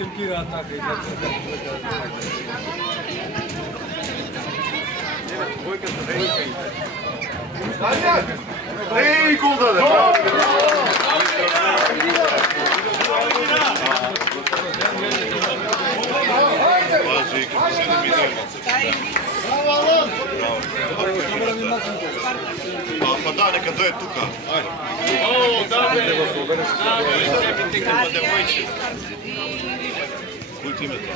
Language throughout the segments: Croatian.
tempira така и така. Ей, гол даде! Пази, како се не биде. Па да, нека дојде тука. О, да, бе. Кој ти името?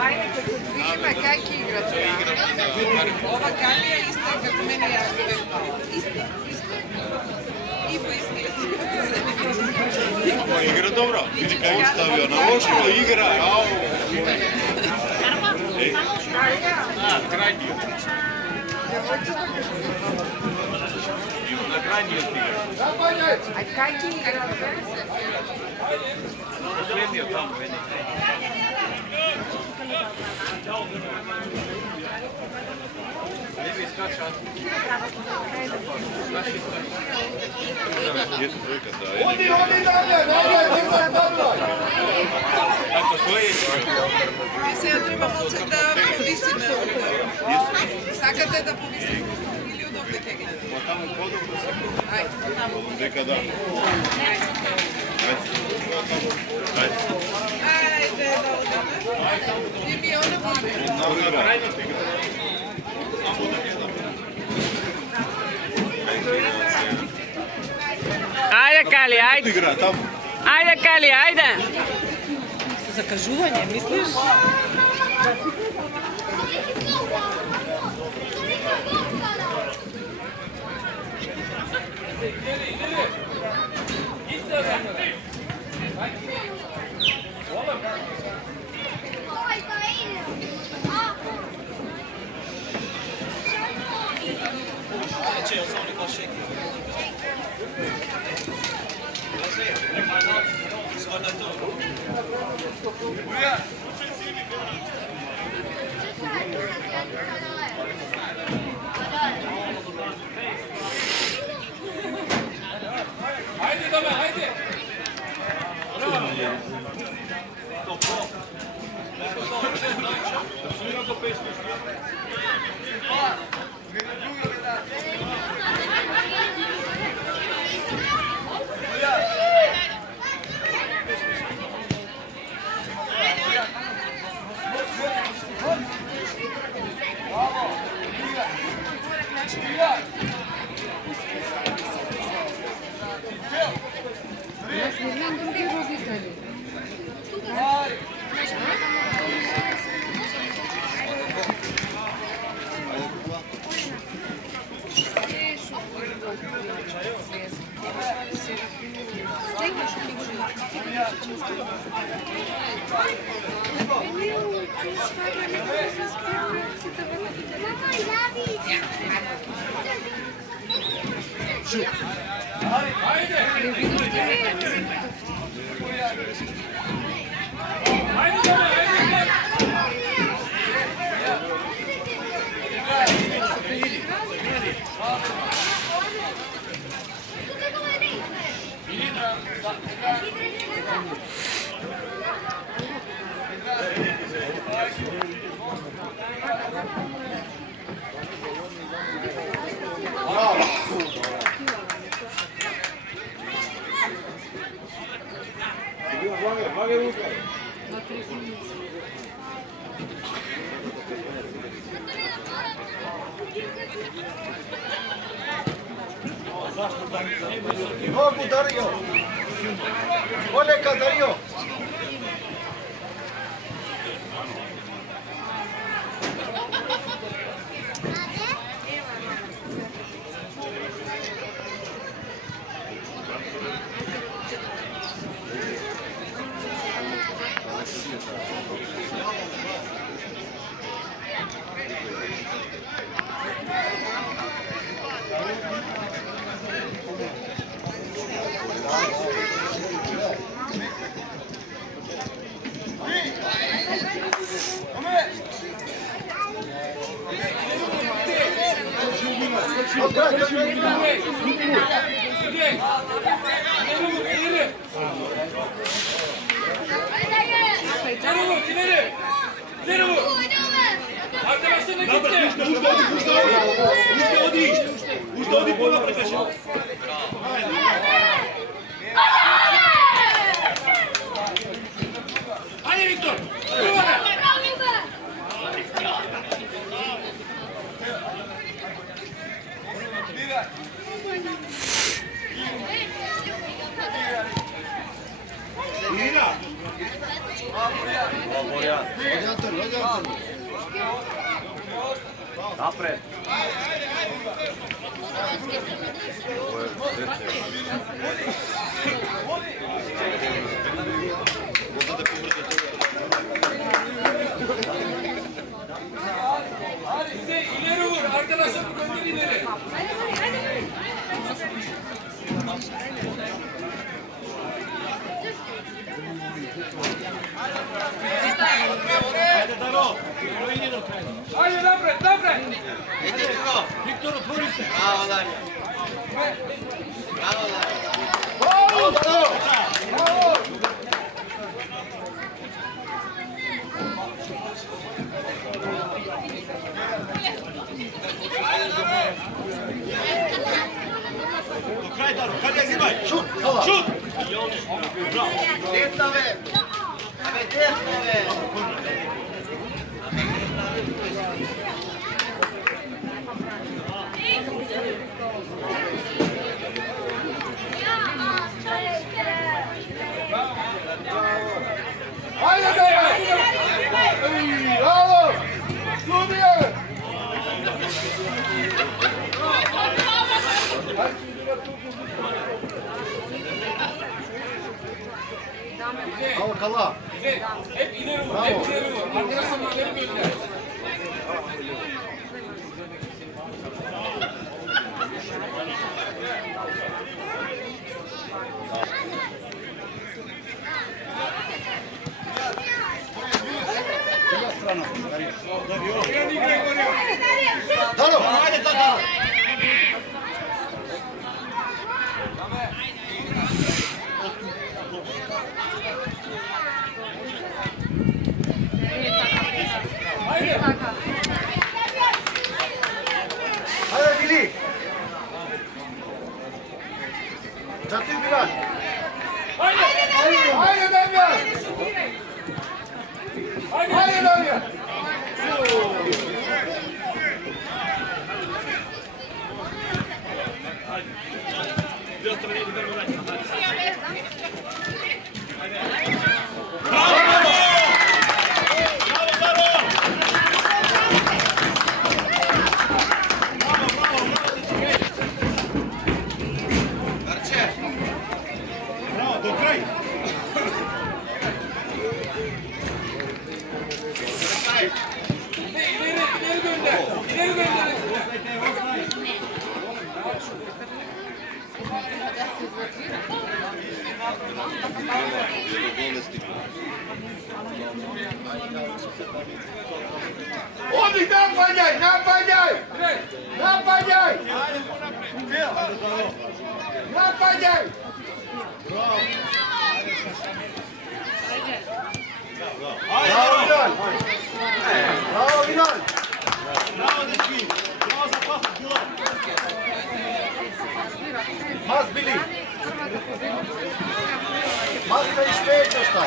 Ајде, да се движиме, кај ќе играте? Ова Галија иста како мене јас бе. Иста. И по изглед. Игра добро. Види кај ги ставио на лошо игра. Крајниот. На крајниот игра. А кај ќе играте? Последниот таму, вене. Не би скачат. Јесу двојка, да. Оди, Ако свој Ми сега треба моце да повисиме. Сакате да повисиме? Или удобно ќе гледате? таму подобро се. Ајде, таму. Дека да. Ајде, да одиме. И ми одиме. Крајниот игра. Ајде, Кали, ајде. Игра таму. Ајде, Кали, ајде. Закажување, мислиш? Ajde, Dome, ajde! Јас не знам други родители. Ногу, Дарио! Олека, Дарио! Zero. Arkadaşlar ne Napred, gitti? ušte odi po napred više. Hadi Viktor. Irina. Napred. Hadi size ileri vur. Arkadaşlar gönder ileri. Ajde, Daro. Heroini do kraja. Hadi napred, napred. Viktor, otvori se. Bravo, Dario. Bravo, Dario. Do kraja, Daro. Kalija, zimaj. Šut. Šut. Desno, ve. Ave, desno, ve. Haydi be. Bravo. Suriye. Bravo Kala. Hep ileri vur. Hep ileri vur. Arkadaşlar ileri gönder. Daro. Ajde, Daro. Haydi. Hadi Bili. Çatı Milan. Haydi. Haydi Damyan. Haydi Damyan. Bravo, do kraja. İleri gönder. İleri gönder. Odi, napadaj, napadaj. Napadaj. Napadaj. Bravo Milan. Bravo Milan. Bravo, dečki. Bravo za pas, bilo. Mas Bili. Mas se ispet šta.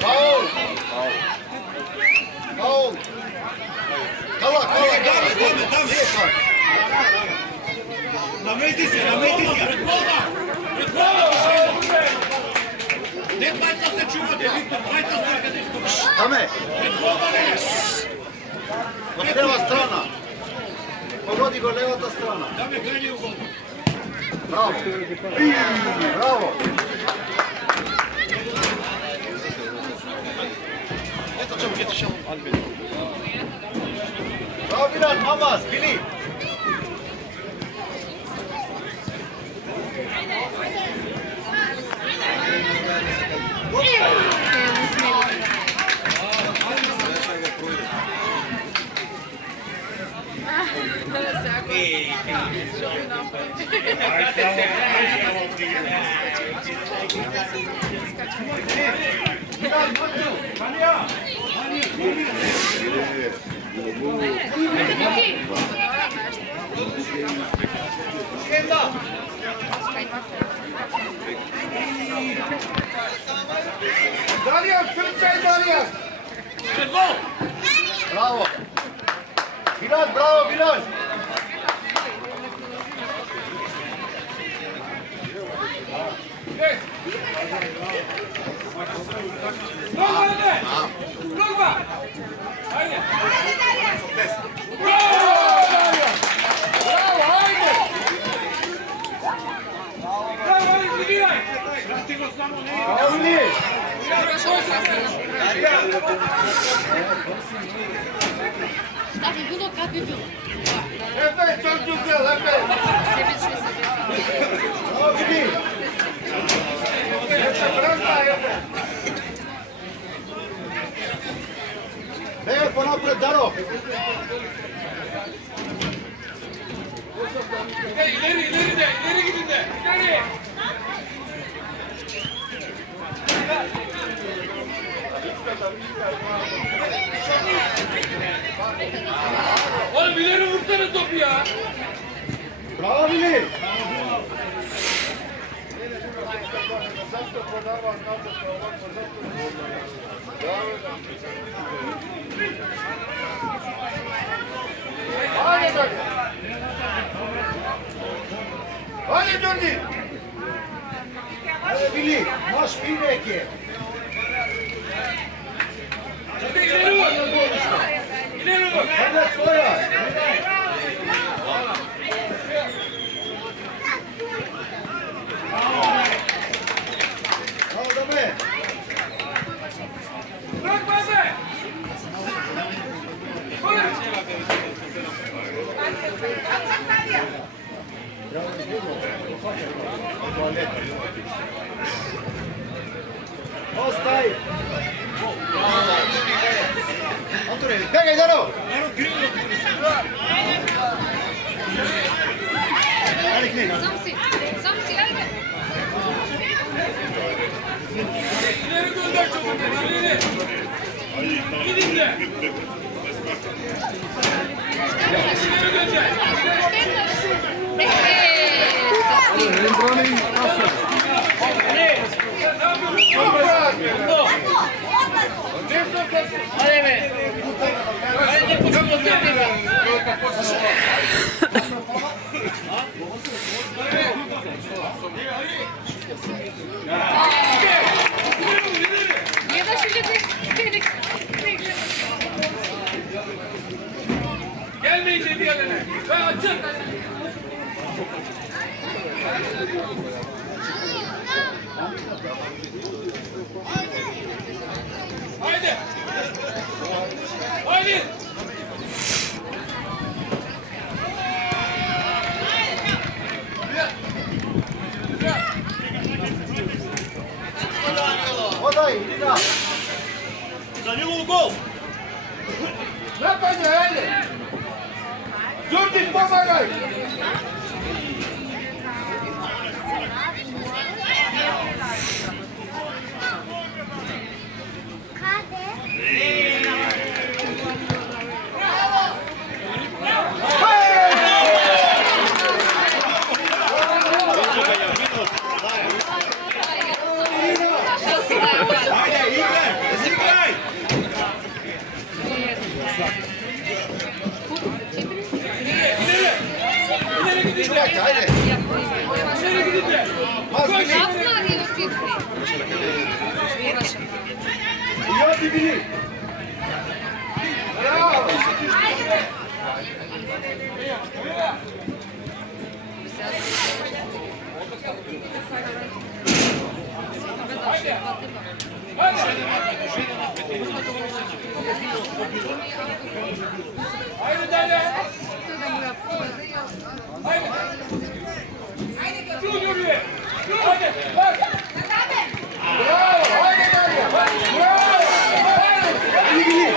Faul. Faul. Kala, kala. Dame. Namesti se. Ne majca se čuvate, Viktor, majca stakate. Dame. Od leva strana. Pogodi go levata strana. Dame kranje u gol. Bravo. Bravo. Bravo Milan, Mamas, Bili. Dalijan, trčaj Dalijan! Bravo! Bilal, bravo Bilal! Bravo, ajde! Bravo! Ajde! Bravo, Dalijan! Bravo, ajde! Bravo, ajde, vidiraj! Vrati go samo, ne ide! Bravo Bilal! Šta bi bilo, kad bi bilo? Efe, čak ću se, Efe! Sebično se biti. Bravo Bilal! Efe, branda, Efe! Efe, ponapred, Daro! İleri gidin de! İleri! Oğlum ileri vursana topu ya! Bravo Bilal! Hadi Jordi! Hadi Jordi! Hadi Bilal, maš pineke! Hadi ileri vur! İleri vur! Hadi tvoja! Bravo Dame! Bırakma be! Ostaj! Antone, bjegaj Daro! Sam si, ajde. İleri gönder çabuk! İleri! Gidin de! İleri gönder! Nije da šilje tek. Gelmeyince diğerlerine! Ve açın! Haydi! Haydi! Odaj, Lina! За njegov gol! Napanje, ajde! Jordi, pomagaj! Ajde, igraj! Igraj! İleri gidin de! Ajde! İleri gidin de! Pas Bilal! Yapma i otidni. Jordi Bilal! Bravo! Haydi Dale! Haydi! Dur yürü! Haydi! Bak! Bravo! Ajde Darija! Bravo! Ajde!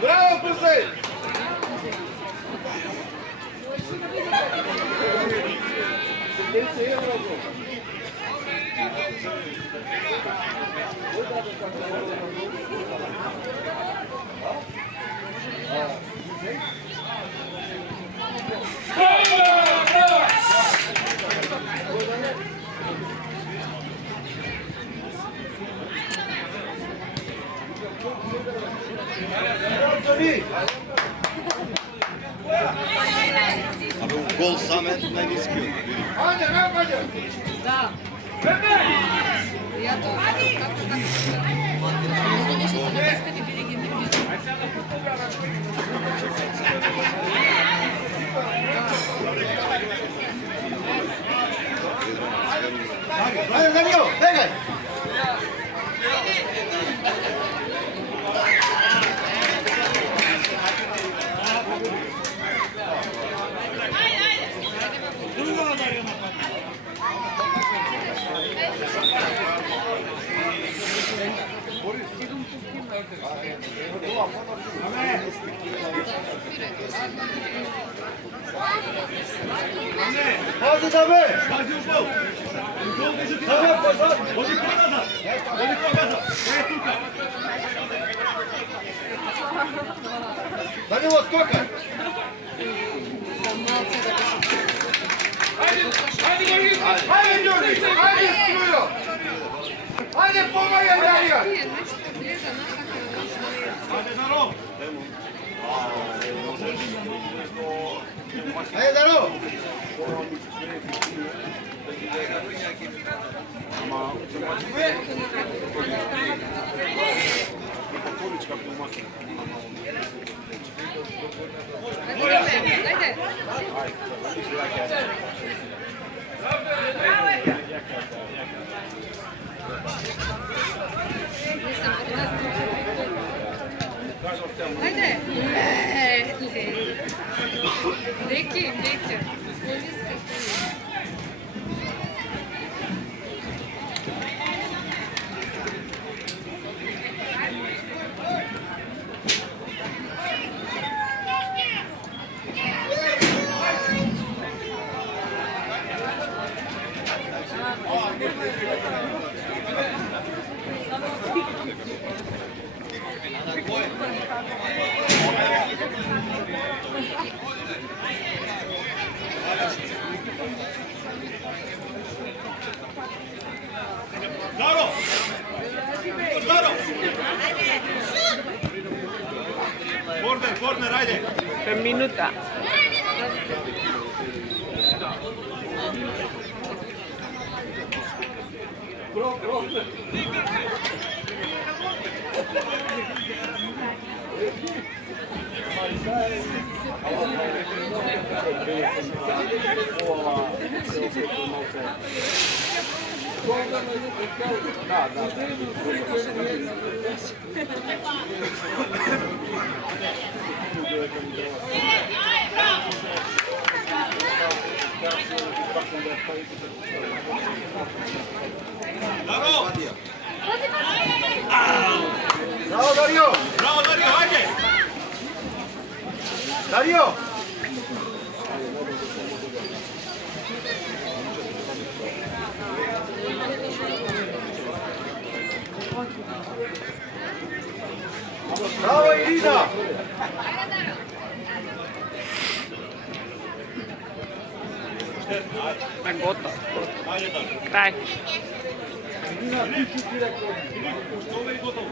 Bravo, Pusej! Абе, гол сам е најниски. Да. Ја тоа. Ајде, Данијо, бегај! Пази да бе! Пази у гол! Гол беше тука! Оди по-назад! Оди по-назад! Е, тука! Данило, скокај! Ајде, Ѓорги! Ајде, Струјо! Ајде, помагај, Данија! Ајде, Даро! Ајде, Даро! Ajde. Neki. Даро! Даро! Корнер, ајде! Minuta. Даро! Браво, Дарио! Браво, Дарио, ајде! Дарио! Браво, Ирина! Gotovo. Ајде, Даро! Kraj. Ова е готово.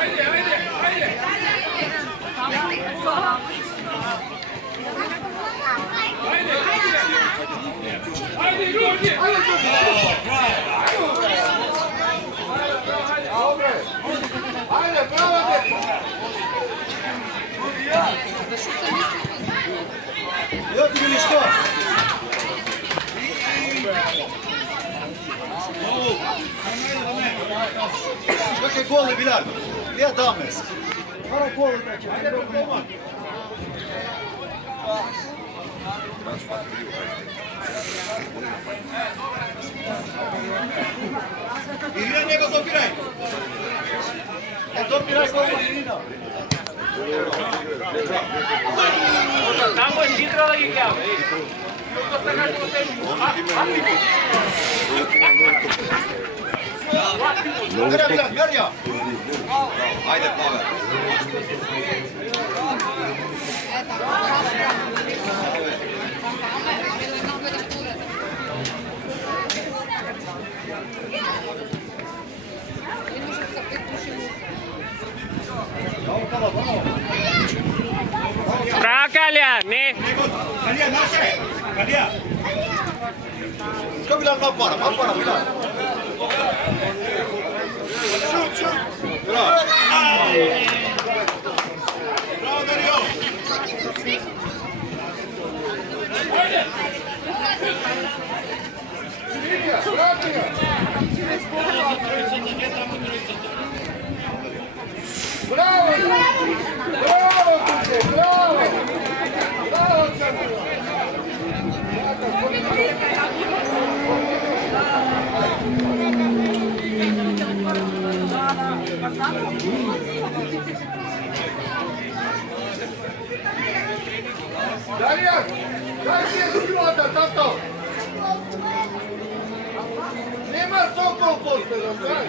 Ajde, ajde, ajde. Ajde, ajde, ljudi. Ajde, bravo deca! Evo ti Miliško! Kakve gole, Bilar? Gdje dames? Mora gole da će. Ajde, pomoć! Irina, njega dopiraj! Dopiraj gole, Irina! Tamo je Sidra da ih jave. Garja, Bilar, garja! Ajde, Pavel. Bravo, Kalja, ne? Kalija, naša je! Kalija! Što Bilar napara, Bilar! Bravo, Dario! Bravo! Bravo, Kuće, bravo! Bravo, Čanilo! Darijan, kaj ti je silota, tato? Nema sokol posle, da znaš?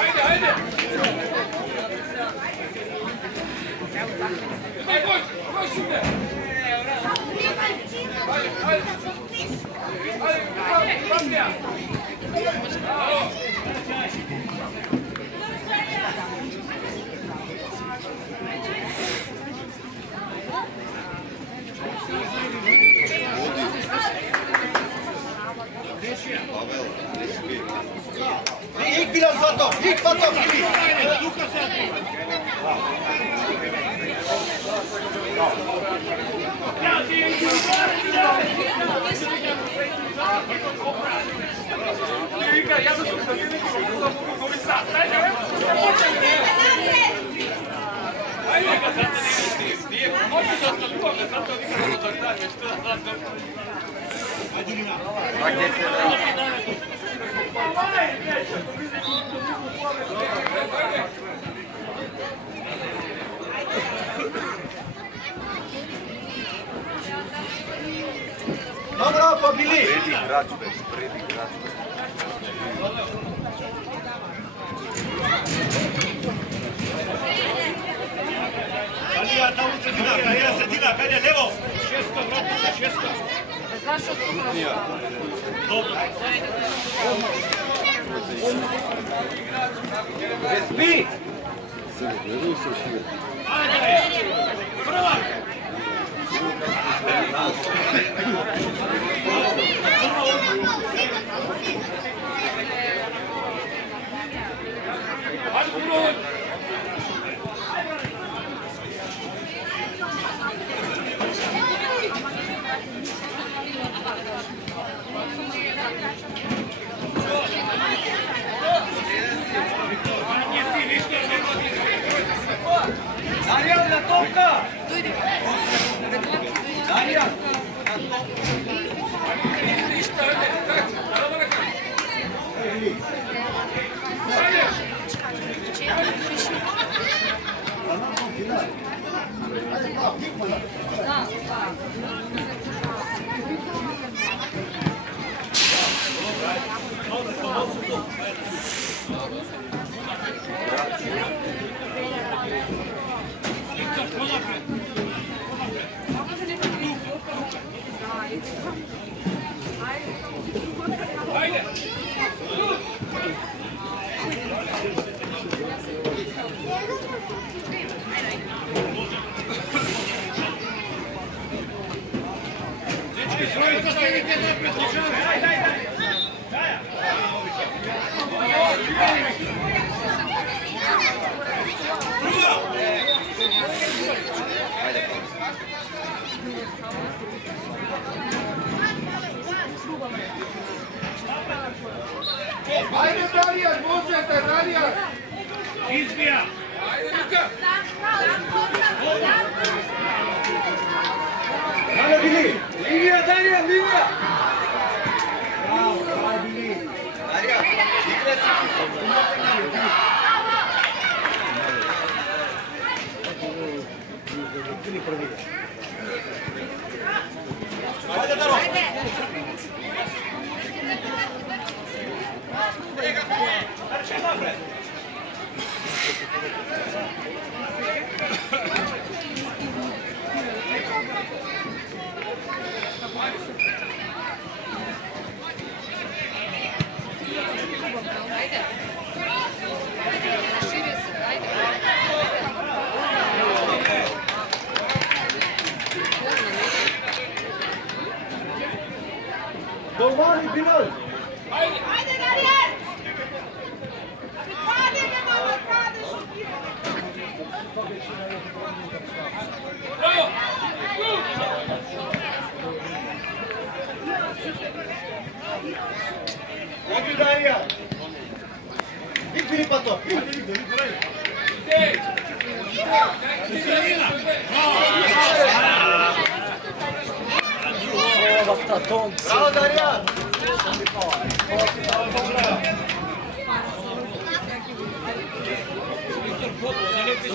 Ajde, ajde. Koş şimdi. Hadi, hadi. Hadi, bak ya. Bravo. Pavel, ne spi. İlk biraz Fato, ilk Fato. Ja sam što nije nikako komisar. Ajde ga sad nije. Možeš da ste toga, sad to nikako da staneš. Što da sad dobro? Dobro, pobili! Predi igrač, predi igrač. Kalija, tamo sredina, Kalija sredina, Kalija, levo! Šesto, vrati se, šesto. Dobro. Spi! Prva! Hadi vurun. Darijan, na topka! Darijan! Ništa, ajde, tak, arabana kaç. Ajde. Dobro. Ajde Darijan, možete Darijan! Izbija! Ajde, Luka! Dale Bili! Linija, Darijan, linija! Bravo, bravo Bili! Darijan, igre si. Ajde Daro! Ajde. Širi se, ajde. Dolmani Bilal! Ajde, Darijan! Kade me malo kade šokira? Bravo! Ovdje Darijan! Vik Bili pa to. Ej! Bravo Darijan!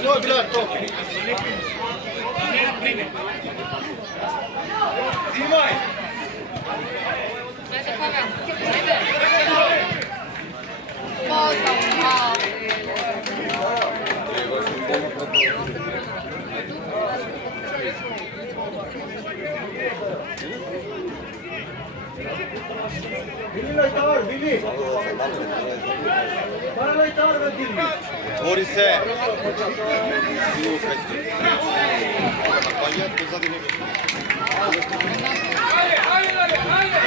Znoj Bilal to. Zimaj! Ajde, Pavel. Ajde. Pozdrav, malo. Bili lajtar, Bili! Para lajtar ve Bili! Otvori se. Bilo u krestu. Napalje, pozadi njega. Ajde, ajde, ajde!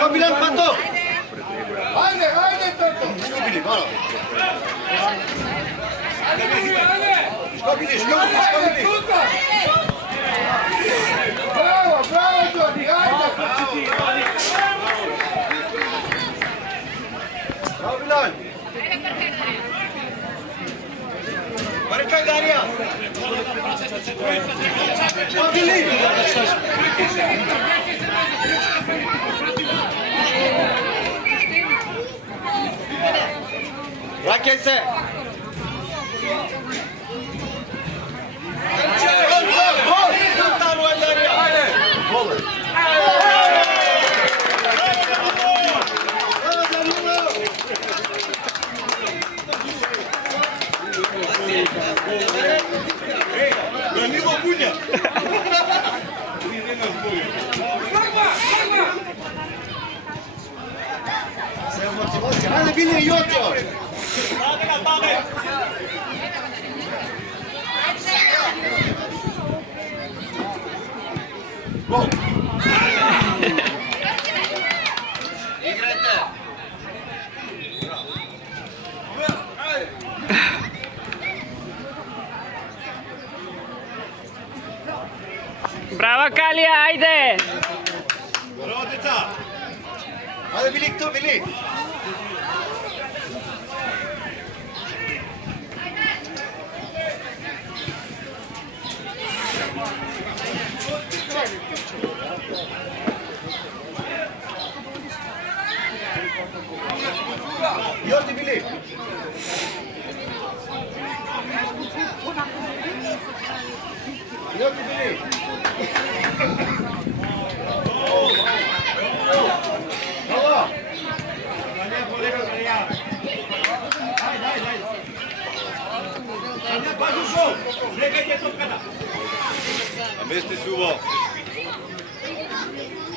Što Bilal pa to? Ajde, ajde Toto! Što Bili, malo. Što Bili, što Bili, što Bili? Bravo, bravo Đoni, ajde! Bravo Bilal. Barkaj Darijan. Što Bili? Vraćaj se! Danilo Bunja! Ajde Bili i Joto! Gol! Igrajte! Bravo Kalija, ajde! Rodica! Ajde Bili, tu Bili! Јоти били. Јоти били. Ала. Намести се убаво.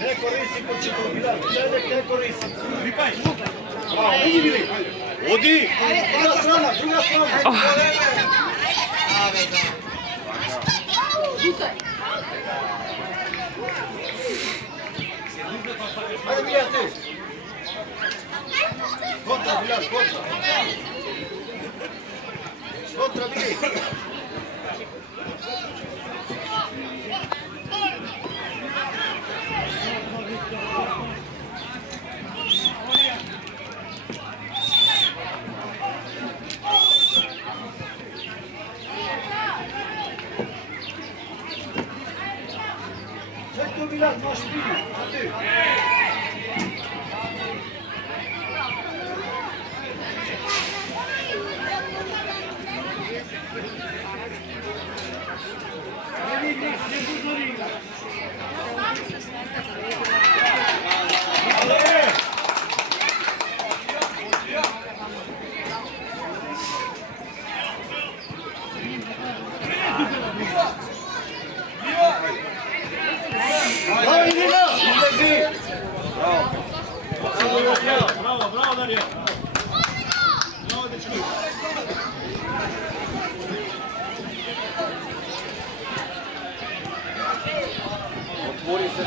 Не кориси почитал Билар. Седек не кориси. Иди били. Оди! Друга страна, друга страна. Ајде Билар ти. Контра Билар, контра. Контра били. Čekaj Bilal, možeš biti, a ti? Bravo, Darija. Bravo, dečki. Otvori se.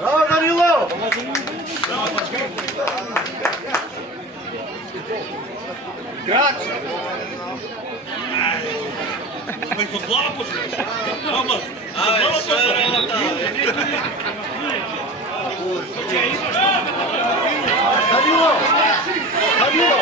Bravo Danilo! Grazie! Mas tô lá, pô. Vamos. Danilo! Danilo!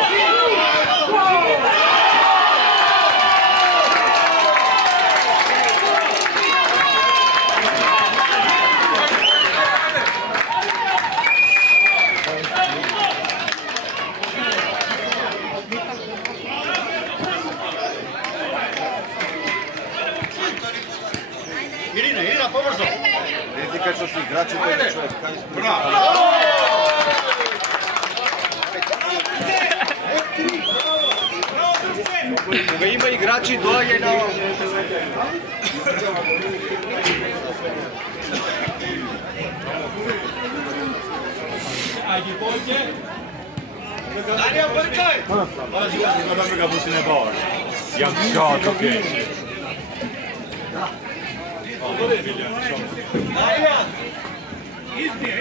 Irina, pobrzo! Vidi kad što su igrači, to je čovjek. Bravo! Кога има играчи, доаѓај на Ајде, поќе. Дарија, бркај! Има да ме га буси не баваш. Јам шат, окей. Darija! Избија.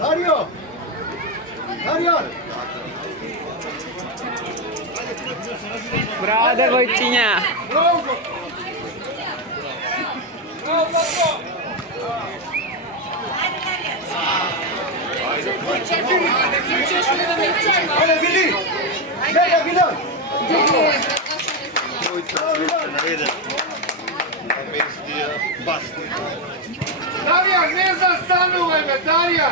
Dario! Dario! Bravo devojčinja. Bravo! Ajde, Bili! Gdje Bilal? Trojica na jedan. Namestija, basni. Darija, ne zastanuvaj me, Darija!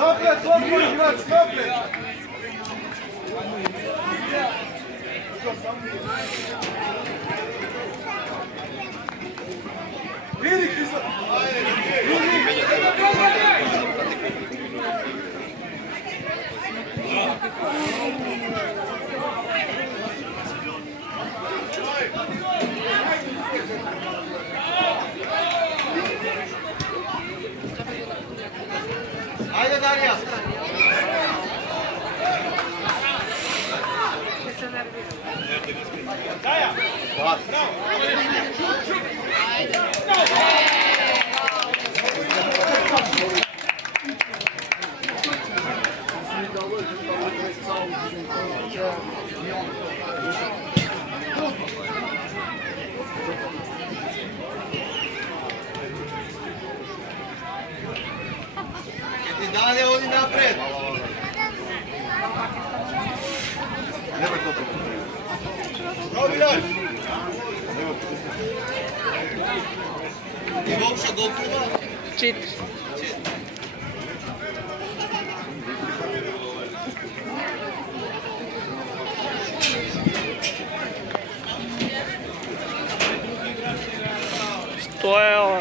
Opet, opet, igrač, opet! Ajde, Darija! I dalje oni napred! Nemoj to propustiti. Bravo, Bilal! I Vokša dopliva. Чит. Што е ова?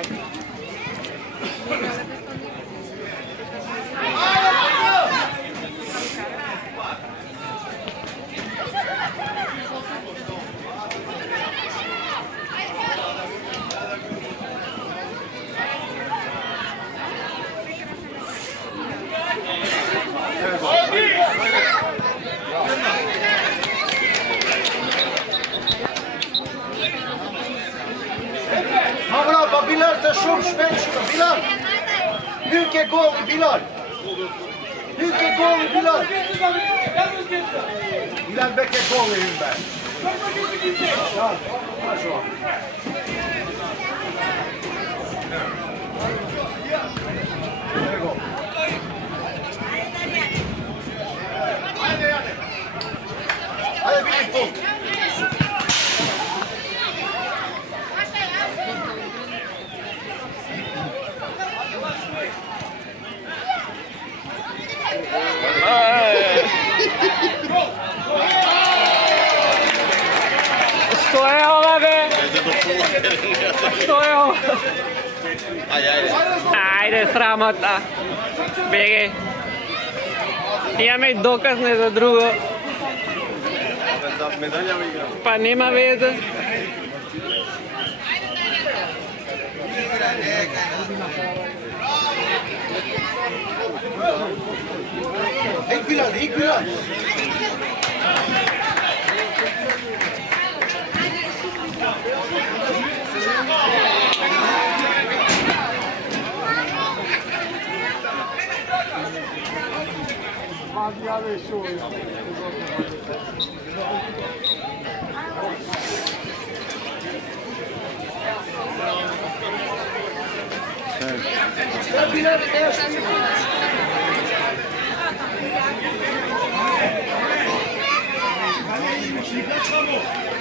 Hamra, pa Bilal të shumë shpejt, Bilal! Hyke golli, Bilal! Hyke golli, Bilal! Bilal beke golli hymbe. Ja, vazhdo. Ego. Ajde, Bilal, punkt. Што е ова, бе? Што е ова? Ajde. Ајде, срамота. Беге. Имаме и доказ не за друго. Da medalja igra. Па нема везе. Ik Bilal, ik Bilal. Bilal, Samo!